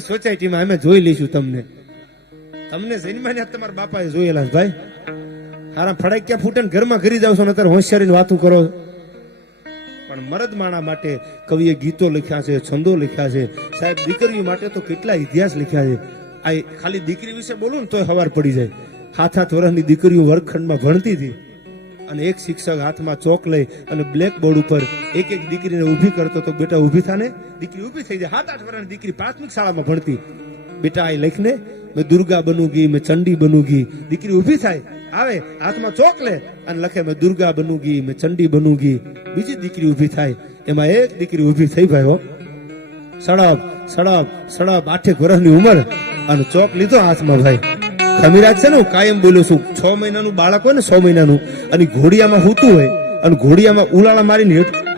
સોસાયટીમાં અમે જોઈ લઈશું તમને જન્માને તમારા બાપાએ જોયેલા છે ભાઈ. હારા ફડાક્યા ફૂટે ઘરમાં ઘરી જાવ છો ને અત્યારે હોશિયારીની વાતું કરો. પણ મરદ માણા માટે કવિએ ગીતો લખ્યા છે, છંદો લખ્યા છે. સાહેબ દીકરીઓ માટે તો કેટલા ઇતિહાસ લખ્યા છે. આ ખાલી દીકરી વિશે બોલું ને તોય હવાર પડી જાય. 7-8 વર્ષની દીકરીઓ વર્ગખંડમાં ભણતી હતી અને એક શિક્ષક હાથમાં ચોક લઈ અને બ્લેક બોર્ડ ઉપર એક દીકરીને ઊભી કરતો તો, બેટા ઊભી થાને. દીકરી ઊભી થઈ જાય. 7-8 વર્ષની દીકરી પ્રાથમિક શાળામાં ભણતી. બેટા આ લખને, મેં દુર્ગા બનુગી, મેં ચંડી બનુગી. દીકરી ઊભી થાય, આવે હાથમાં ચોક લે અને લખે મેં દુર્ગા બનુગી, મેં ચંડી બનુગી. બીજી દીકરી ઊભી થાય, એમાં એક દીકરી ઊભી થઈ ભાઈ હો, સડપ સડપ સડપ 8 વર્ષની ઉંમર અને ચોક લીધો હાથમાં ભાઈ. ખમીરાજ છે ને હું કાયમ બોલું છું, 6 મહિનાનું બાળક હોય ને 6 મહિનાનું અને ઘોડિયામાં હોતું હોય અને ઘોડિયામાં ઉલાળા મારીને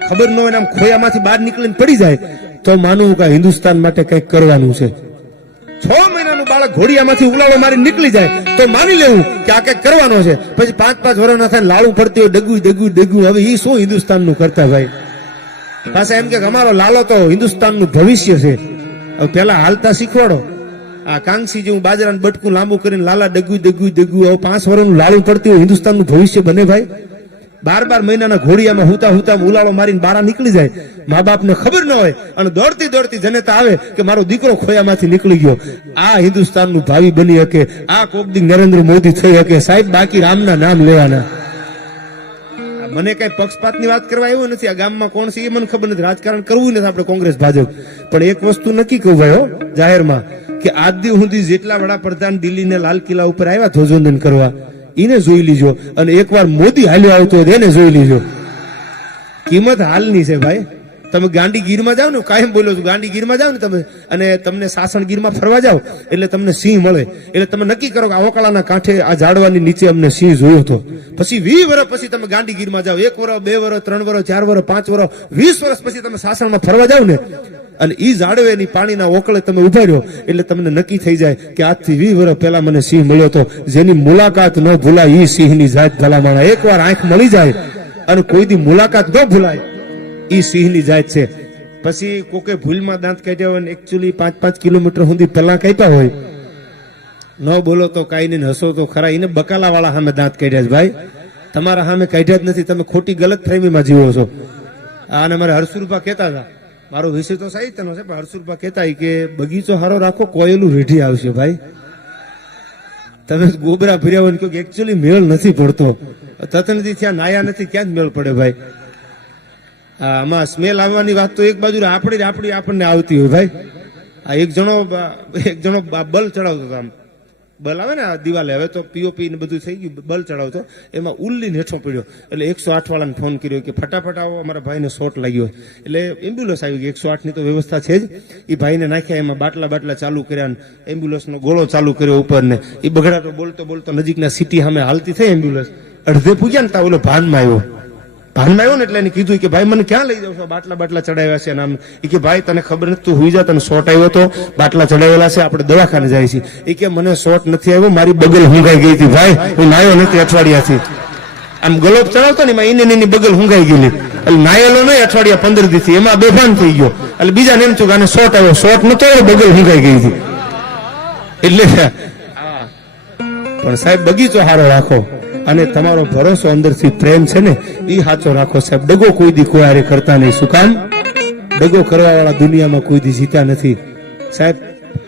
ખબર ન હોય આમ ખોયામાંથી બહાર નીકળીને પડી જાય તો માનું કે હિન્દુસ્તાન માટે કંઈક કરવાનું છે. 6 મહિનાનું બાળક ઘોડિયામાંથી ઉલાળો મારી નીકળી જાય તો માની લેવું કે આ કંઈક કરવાનો છે. પછી 5-5 વર્ષના થાય લાડુ પડતી હોય ડગું ડગું ડગું. હવે એ શું હિન્દુસ્તાનનું કરતા ભાઈ? પાછા એમ કે અમારો લાલો તો હિન્દુસ્તાનનું ભવિષ્ય છે. હવે પેલા હાલતા શીખવાડો. આ કાંગસી જેવું બાજરાનું બટકું લાંબુ કરીને લાલા ડગું ડગું ડગું. હવે 5 વર્ષનું લાડુ પડતી હોય હિન્દુસ્તાનનું ભવિષ્ય બને ભાઈ? 12 મહિનાના ઘોડિયામાં હુતા ઉલાળો મારીને બારા નીકળી જાય. મા બાપને ખબર ન હોય અને દોડતી દોડતી જનતા આવે કે મારો દીકરો ખોયામાંથી નીકળી ગયો. આ હિન્દુસ્તાનનું ભાવિ બની શકે, આ કોક દી નરેન્દ્ર મોદી થઈ શકે સાહેબ. બાકી રામના નામ લેવાના. મને કઈ પક્ષપાતની વાત કરવા આવ્યો નથી. આ ગામમાં કોણ છે એ મને ખબર નથી. રાજકારણ કરવું નથી આપણે કોંગ્રેસ ભાજપ. પણ એક વસ્તુ નક્કી કહું ભાઈ જાહેરમાં કે આજ દી સુધી જેટલા વડાપ્રધાન દિલ્હીને લાલ કિલ્લા ઉપર આવ્યા ધ્વજવંદન કરવા એને જોઈ લીજો અને એકવાર મોદી હાલ્યો આવતો હોય એને જોઈ લીજો. કિંમત હાલની છે ભાઈ. તમે ગાંડીગીરમાં જાઓ ને, કાયમ બોલો છો, ગાંડીગીરમાં જાઓ ને તમે અને તમને સાસણગીરમાં ફરવા જાઓ એટલે તમને સિંહ મળે. એટલે તમે નક્કી કરો કે આ ઓકાળાના કાંઠે આ ઝાડવાની નીચે અમને સિંહ જોયો હતો. પછી 20 વર્ષ પછી તમે ગાંડીગીરમાં જાઓ, 1 વર્ષ 2 વર્ષ 3 વર્ષ 4 વર્ષ 5 વર્ષ 20 વર્ષ પછી તમે સાસણમાં ફરવા જાઓ ને અને ઈ ઝાડવેની પાણીના ઓકળે તમે ઉભા રહ્યો એટલે તમને નક્કી થઈ જાય કે આજથી 20 વર્ષ પહેલા મને સિંહ મળ્યો હતો. જેની મુલાકાત ન ભૂલાય ઈ સિંહની જાત ભલામણા. એકવાર આંખ મળી જાય અને કોઈ દી મુલાકાત ન ભૂલાય ઈ સિંહની જાત છે. પછી કોકે ભૂલમાં દાંત કાઢ્યા હોય એકચ્યુઅલી 5-5 કિલોમીટર સુધી પેલા કાપ્યા હોય. ન બોલો તો કાઈ નહીં, હસો તો ખરા. એને બકાલા વાળા સામે દાંત કાઢ્યા છે ભાઈ, તમારા સામે કાઢ્યા જ નથી. તમે ખોટી ગલત ફહેમીમાં જીવો છો. આને મારે હરસુરભા કહેતા હતા, મારો વિષય તો સાહિત્યનો છે પણ હરસુરભા કહેતા કે બગીચો હારો રાખો કોયલું રેઢી આવશે ભાઈ. તમે ગોબરા ફર્યા હોય કે એકચ્યુઅલી મેળ નથી પડતો. તતનથી ત્યાં નાયા નથી, ક્યાં જ મેળ પડે ભાઈ? આમાં સ્મેલ આવવાની વાત તો એક બાજુ આપણી આપણને આવતી હોય ભાઈ. આ એક જણો બલ ચડાવતો હતો. આમ બલ આવે ને આ દિવાલે, હવે તો પીઓપી ને બધું થઈ ગયું. બલ ચડાવતો એમાં ઉલ્લીને હેઠો પડ્યો એટલે 108 વાળાને ફોન કર્યો કે ફટાફટ આવો, અમારા ભાઈને શોટ લાગ્યો. એટલે એમ્બ્યુલન્સ આવી ગઈ. 108 ની તો વ્યવસ્થા છે જ. એ ભાઈને નાખ્યા, એમાં બાટલા ચાલુ કર્યા, એમ્બ્યુલન્સનો ગોળો ચાલુ કર્યો ઉપર ને એ બગડાટો બોલતો નજીકના સિટી સામે હાલતી થઈ એમ્બ્યુલન્સ. અડધે પૂગ્યા ને તા ઓલો ભાનમાં આવ્યો ને એટલે એને કીધું કે ભાઈ મને ક્યાં લઈ જાવ છો? બાટલા ચડાવ્યા છે. આમ એ કે ભાઈ તને ખબર નથી, તું હુઈ જા, તને શોટ આવ્યો તો, બાટલા ચડાવેલા છે, આપણે દવાખાને જાય છે. એ કે મને શોટ નથી આવ્યો, મારી બગલ હુંગાઈ ગઈ હતી ભાઈ, હું નાયો નથી અઠવાડિયાથી. આમ ગલોબ ચડાવતો ને એમાં એની બગલ હુંગાઈ ગયેલી એટલે નાયેલો નહીં અઠવાડિયા 15 દિવસથી. એમાં બેભાન થઈ ગયો એટલે બીજાને એમ થયું કે આને શોટ આવ્યો. શોટ નતો આવ્યો, બગલ હુંગાઈ ગઈ હતી. એટલે પણ સાહેબ બગીચો સારો રાખો અને તમારો ભરોસો અંદરથી પ્રેમ છે ને એ સાચો રાખો સાહેબ. દગો કોઈ દી કોઈ હારે કરતા નહીં. શું કામ? દગો કરવા વાળા દુનિયામાં કોઈ દી જીતા નથી સાહેબ.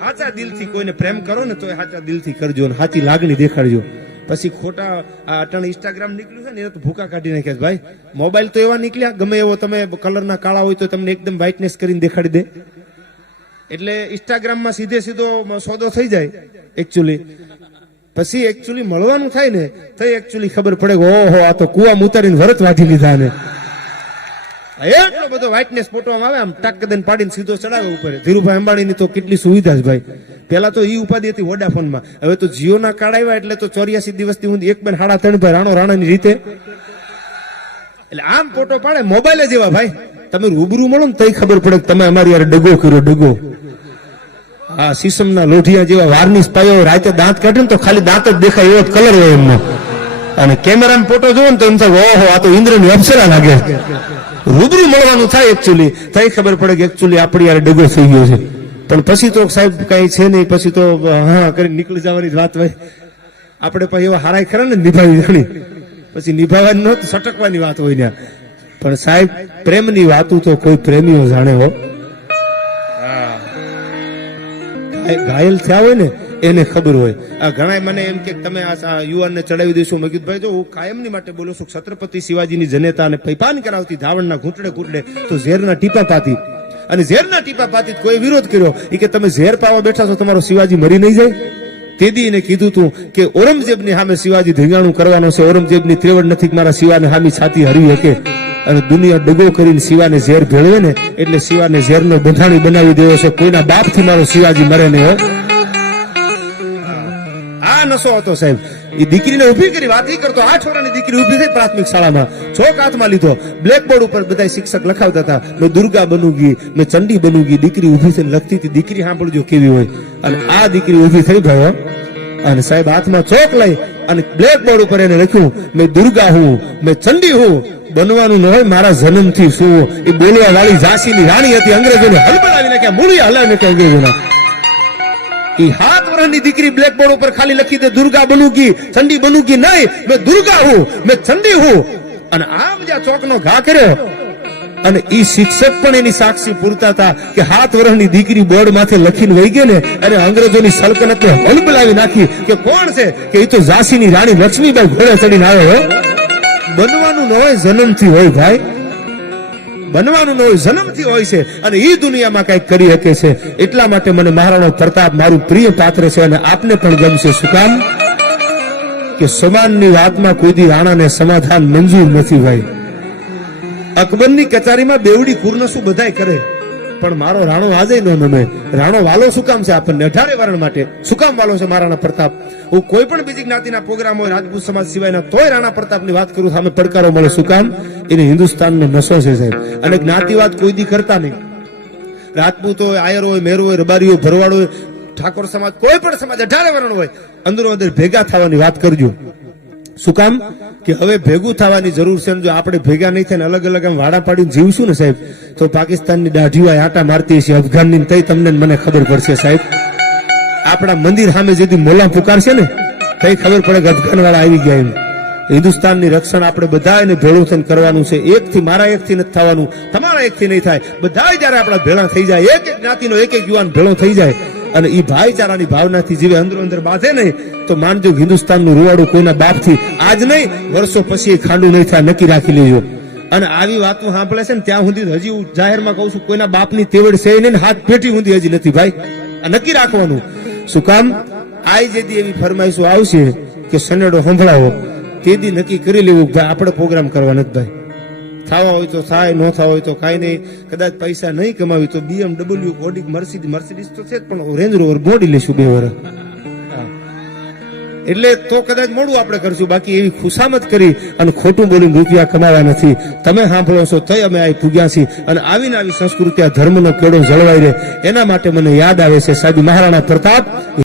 સાચા દિલથી કોઈને પ્રેમ કરો ને તો સાચા દિલથી કરજો અને સાચી લાગણી દેખાડજો. પછી ખોટા આ અટાણે ઇન્સ્ટાગ્રામ નીકળ્યું છે ને એને તો ભૂકા કાઢી નાખ્યા ભાઈ. મોબાઈલ તો એવા નીકળ્યા, ગમે એવો તમે કલરના કાળા હોય તો તમને એકદમ વ્હાઇટનેસ કરીને દેખાડી દે. એટલે ઇન્સ્ટાગ્રામમાં સીધો સોદો થઈ જાય એકચ્યુઅલી. પછી એકચ્યુઅલી મળવાનું થાય ને તો એકચ્યુઅલી ખબર પડે કે ઓહો આ તો કુવામાં ઉતારીને વરત વાઢી લીધા ને. એટલો બધો વ્હાઇટનેસ ફોટોમાં આવે, આમ ટક દઈને પાડીને સીધો ચડાવે ઉપર. ધીરુભાઈ અંબાણીની તો કેટલી સુવિધા છે ભાઈ. પેલા તો ઈ ઉપાધિ હતી વોડાફોનમાં, હવે તો જીઓના કાર્ડ આવ્યા એટલે તો 84 દિવસથી હું 1-2-3 ભાઈ રાણાની રીતે એટલે આમ ફોટો પાડે. મોબાઈલ જેવા ભાઈ, તમે રૂબરૂ મળો ને તો ખબર પડે કે તમે અમારી યાર ડગો કર્યો, ડગો. આ સીસમના લોઢિયા જેવા વાર્નિશ પાયો, રાતે દાંત કાઢે ને તો ખાલી દાંત જ દેખાય એવો કલર હોય એમનો. અને કેમેરામાં ફોટો જોવો ને તો એમ થાય ઓહો આ તો ઇન્દ્રની અપ્સરા લાગે. રૂબરૂ મળવાનું થાય એકચ્યુઅલી તો ખબર પડે કે એકચ્યુઅલી આપણી યાર ડગો થઈ ગયો છે. પણ પછી તો સાહેબ કઈ છે નહીં, પછી તો હા કરીને નીકળી જવાની જ વાત હોય. આપણે પછી એવા હારાય ખરા ને નિભાવી જાણી, પછી નિભાવવાની નહોત સટકવાની વાત હોય ને. પણ સાહેબ પ્રેમની વાતું તો કોઈ પ્રેમીઓ જાણે હો. ઘાયલ થયા હોય ને એને ખબર હોય. આ ઘણા મને એમ કે તમે આ યુવાનને ચડાવી દઈશું. મેં કીધું ભાઈ જો હું કાયમની માટે બોલું છું, છત્રપતિ શિવાજીની જનેતા અને પૈપાન કરાવતી ધાવણના ઘૂંટડે ઘૂંટડે તો ઝેરના ટીપા પાતી, અને ઝેરના ટીપા પાતી કોઈ વિરોધ કર્યો એ કે તમે ઝેર પાવા બેઠા છો, તમારો શિવાજી મરી નહીં જાય. તેદી એને કીધું તું કે ઔરંગઝેબની સામે શિવાજી ધીંગાણું કરવાનો છે, ઔરંગઝેબની ત્રેવડ નથી મારા શિવાને સામે છાતી હરવી શકે. અને દુનિયા ડગો કરીને શિવાને ઝેર ભેળવે ને એટલે શિવાને ઝેરનો બંધાણી બનાવી દેવો છે. કોઈના બાપથી મારો શિવાજી મરે ને. આ નશો હતો સાહેબ. એ દીકરીને ઉભી કરી વાત ઈ કરતો. 8 વર્ષની દીકરી ઉભી થઈ પ્રાથમિક શાળામાં, ચોક હાથમાં લીધો, બ્લેકબોર્ડ ઉપર બધા શિક્ષક લખાવતા હતા, મેં દુર્ગા બનુગી, મેં ચંડી બનુગી. દીકરી ઉભી થઈને લખતી હતી. દીકરી સાંભળજો કેવી હોય. અને આ દીકરી ઉભી થઈ ભાઈ, અને સાહેબ હાથમાં ચોક લઈ અને બ્લેકબોર્ડ ઉપર એને લખ્યું, મેં દુર્ગા હું, મેં ચંડી હું. બનવાનું ન હોય મારા જન્મથી શું. એ બોલવા વાળી ઝાંસીની રાણી હતી. અંગ્રેજોને હલબલાવી નાખ્યા, મૂળિયા હલાવી નાખ્યા અંગ્રેજોના. એ 7 વર્ષની દીકરી બ્લેકબોર્ડ ઉપર ખાલી લખી દે દુર્ગા બનુગી, ચંડી બનુગી નહીં, મેં દુર્ગા હું, મેં ચંડી હું. અને આમ જ્યાં ચોકનો ઘા કર્યો. અને ઈ શિક્ષક પણ એની સાક્ષી પૂરતા હતા કે 7 વર્ષની દીકરી બોર્ડ માથે લખીને વહી ગઈ ને, અને અંગ્રેજોની સલ્તનતને હલબલાવી નાખી કે કોણ છે કે એ તો ઝાંસીની રાણી લક્ષ્મીબાઈ ઘોડે ચડીને આવ્યો. બનવાનું ન હોય જન્મથી હોય ભાઈ, બનવાનું ન હોય જન્મથી હોય છે. અને એ દુનિયામાં કઈક કરી શકે છે. એટલા માટે મને મહારાણો પ્રતાપ મારું પ્રિય પાત્ર છે અને આપને પણ ગમશે. શું કામ કે સમાનની વાતમાં કોઈ દી રાણાને સમાધાન મંજૂર નથી ભાઈ. અકબરની કચારીમાં બેવડી કુરનસું બધાય કરે, પણ મારો રાણો આજે ન નમે. રાણો વાલો શું કામ છે આપણને 18 વરણ માટે? શું કામ વાલો છે મહારાણા પ્રતાપ? હું કોઈ પણ બીજી જ્ઞાતિના પ્રોગ્રામ હોય રાજપૂત સમાજ સિવાયના, તોય રાણા પ્રતાપની વાત કરું સામે પડકારો મળે. શું કામ? એને હિન્દુસ્તાનનો નશો છે સાહેબ. અને જ્ઞાતિવાદ કોઈ દી કરતા નહીં. રાજપૂત હોય, આયર હોય, મેર હોય, રબારી હોય, ભરવાડ હોય, ઠાકોર સમાજ, કોઈ પણ સમાજ 18 વરણ હોય, અંદરો અંદર ભેગા થવાની વાત કરજો. શું કામ કે હવે ભેગું થવાની જરૂર છે. જો આપણે ભેગા નહીં થાય ને અલગ અલગ આમ વાડા પાડીને જીવશું ને સાહેબ, તો પાકિસ્તાનની દાઢીઓ આટા મારતી છે, અફઘાનની તઈ તમને મને ખબર પડશે સાહેબ. આપણા મંદિર સામે જેથી મોલા પુકારશે ને તઈ ખબર પડે કે અફઘાન વાળા આવી ગયા એમ. હિન્દુસ્તાનની રક્ષણ આપણે બધા એને ભેળું થઈને કરવાનું છે. એકથી મારા એકથી નથી થવાનું, તમારા એકથી નહીં થાય. બધા જયારે આપણા ભેળા થઈ જાય, એક એક જ્ઞાતિનો એક એક યુવાન ભેળો થઈ જાય અને એ ભાઈચારાની ભાવનાથી જીવે, અંદરો અંદર બાંધે નહીં, તો માનજો હિન્દુસ્તાનનું રૂવાડું કોઈના બાપથી આજ નહીં વર્ષો પછી ખાંડું નહીં થાય, નક્કી રાખી લેજો. અને આવી વાતો સાંભળે છે ને ત્યાં સુધી હજી હું જાહેરમાં કહું છું, કોઈના બાપની તેવડ છે નહીં, હાથ પેટી સુધી હજી નથી ભાઈ. આ નક્કી રાખવાનું. શું કામ? આઈ જેથી એવી ફરમાઈશો આવશે કે સનેડો સંભળાવો, તેદી નક્કી કરી લેવું ભાઈ આપણે પ્રોગ્રામ કરવા નથી ભાઈ. થવા હોય તો થાય, ન થવા હોય તો કાંઈ નહીં. કદાચ પૈસા નહીં કમાવી તો BMW, ઓડી, મર્સિડીઝ તો છે જ, પણ રેન્જ રોવર બોડી લેશું 2 વર્ષ. એટલે તો કદાચ મોડું આપણે કરશું. બાકી એવી ખુશામત કરી અને ખોટું બોલીને રૂપિયા કમાવા નથી. તમે સાંભળો છો તોય અમે આ પૂગ્યા છીએ. અને આવીને આવી સંસ્કૃતિ, આ ધર્મનો કેળો જળવાઈ રહે એના માટે મને યાદ આવે છે સાહેબ મહારાણા પ્રતાપ.